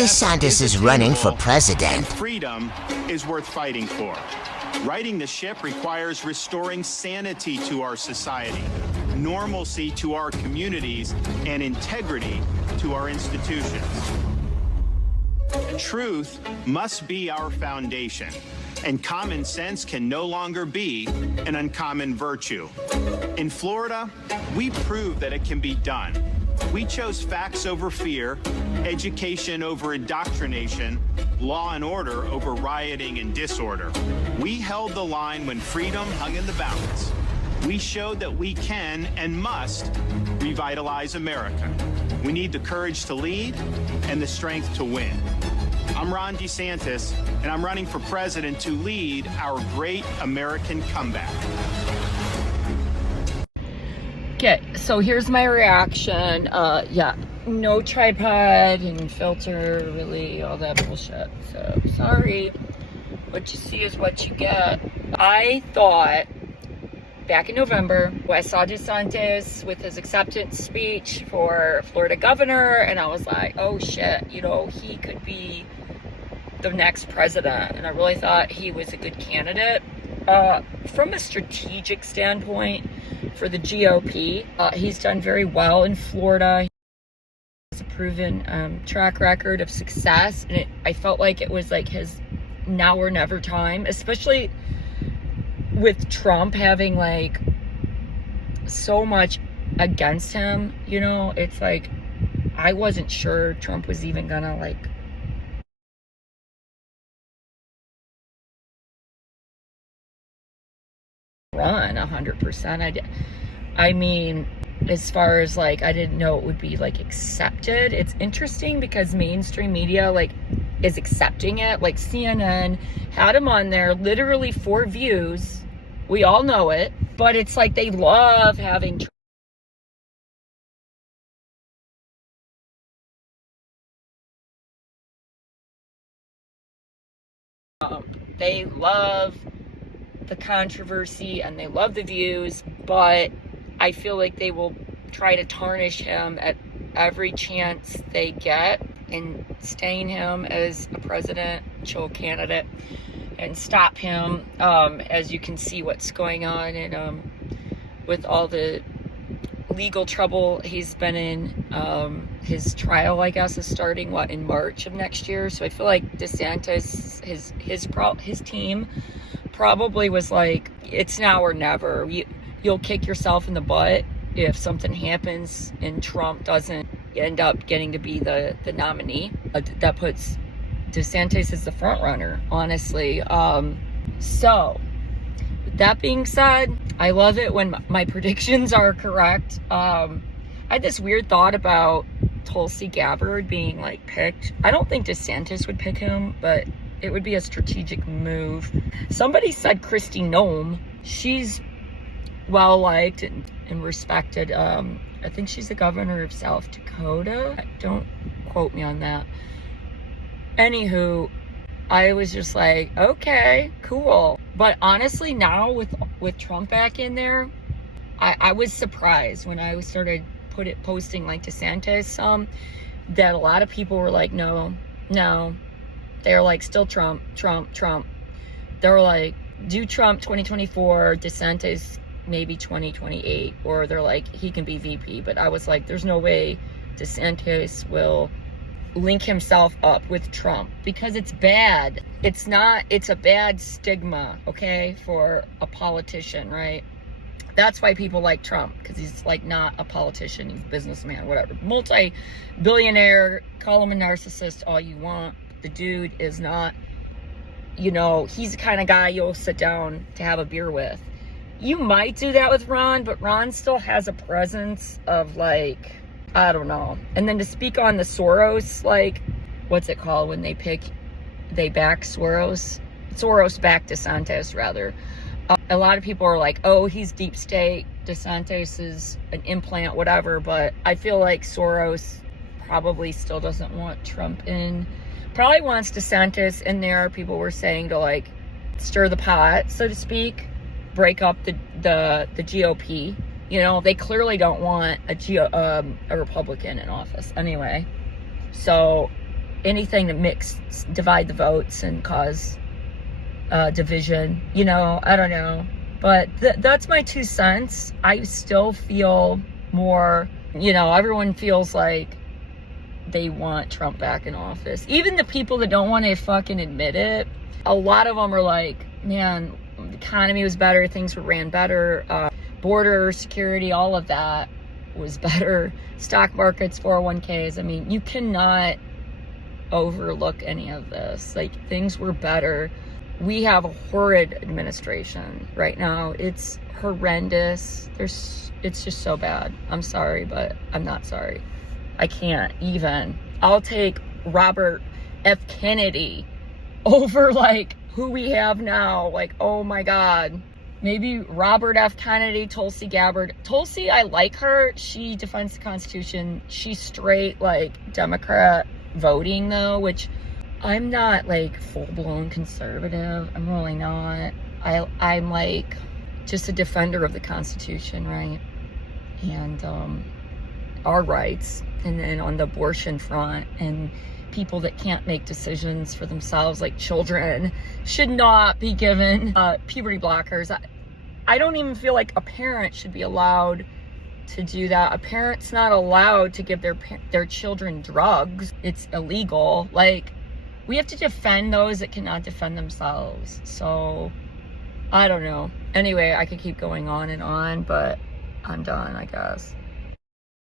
DeSantis is running for president. Freedom is worth fighting for. Righting the ship requires restoring sanity to our society, normalcy to our communities, and integrity to our institutions. Truth must be our foundation, and common sense can no longer be an uncommon virtue. In Florida, we proved that it can be done. We chose facts over fear, education over indoctrination, law and order over rioting and disorder. We held the line when freedom hung in the balance. We showed that we can and must revitalize America. We need the courage to lead and the strength to win. I'm Ron DeSantis, and I'm running for president to lead our great American comeback. Okay, so here's my reaction. Yeah, no tripod and filter, really, all that bullshit. So, sorry. What you see is what you get. I thought, back in November, I saw DeSantis with his acceptance speech for Florida governor, and I was like, oh shit, you know, he could be the next president. And I really thought he was a good candidate. From a strategic standpoint, for the GOP, he's done very well in Florida. He has a proven track record of success, and I felt like it was like his now or never time, especially with Trump having like so much against him. You know, it's like I wasn't sure Trump was even gonna like run 100%. I mean, as far as like, I didn't know it would be like accepted. It's interesting because mainstream media like is accepting it. Like CNN had him on there literally for views. We all know it, but it's like they love having they love the controversy and they love the views, but I feel like they will try to tarnish him at every chance they get and stain him as a presidential candidate and stop him, as you can see what's going on and with all the legal trouble he's been in. His trial, I guess, is starting in March of next year. So I feel like DeSantis, his team probably was like, it's now or never. You'll kick yourself in the butt if something happens and Trump doesn't end up getting to be the nominee. That puts DeSantis as the front runner, honestly. So with that being said, I love it when my predictions are correct. I had this weird thought about Tulsi Gabbard being like picked. I don't think DeSantis would pick him, but it would be a strategic move. Somebody said Kristi Noem. She's well liked and respected. I think she's the governor of South Dakota. Don't quote me on that. Anywho, I was just like, okay, cool. But honestly, now with Trump back in there, I was surprised when I started posting like DeSantis, that a lot of people were like, no. They're like, still Trump. They were like, do Trump 2024, DeSantis maybe 2028, or they're like, he can be VP. But I was like, there's no way DeSantis will link himself up with Trump, because it's bad. It's a bad stigma, okay, for a politician, right? That's why people like Trump, because he's like not a politician, he's a businessman, whatever. Multi-billionaire, call him a narcissist all you want. The dude is not, you know, he's the kind of guy you'll sit down to have a beer with. You might do that with Ron, but Ron still has a presence of like, I don't know. And then to speak on the Soros, like, what's it called when they back Soros backed DeSantis, rather. A lot of people are like, oh, he's deep state, DeSantis is an implant, whatever. But I feel like Soros probably still doesn't want Trump in. Probably wants DeSantis in there. People were saying to like stir the pot, so to speak, break up the GOP. You know, they clearly don't want a Republican in office anyway. So anything to divide the votes and cause division. You know, I don't know. But that's my 2 cents. I still feel more, you know, everyone feels like they want Trump back in office. Even the people that don't want to fucking admit it, a lot of them are like, man, the economy was better, things were ran better, border security, all of that was better, stock markets, 401ks. I mean, you cannot overlook any of this. Like, things were better. We have a horrid administration right now. It's horrendous. It's just so bad. I'm sorry, but I'm not sorry. I can't even. I'll take Robert F. Kennedy over, like, who we have now. Like, oh my God. Maybe Robert F. Kennedy, Tulsi Gabbard. Tulsi, I like her. She defends the Constitution. She's straight, like, Democrat voting, though, which I'm not, like, full-blown conservative. I'm really not. I'm, like, just a defender of the Constitution, right? And our rights. And then on the abortion front, and people that can't make decisions for themselves, like children, should not be given puberty blockers. I don't even feel like a parent should be allowed to do that. A parent's not allowed to give their children drugs. It's illegal. Like, we have to defend those that cannot defend themselves. So, I don't know. Anyway, I could keep going on and on, but I'm done, I guess.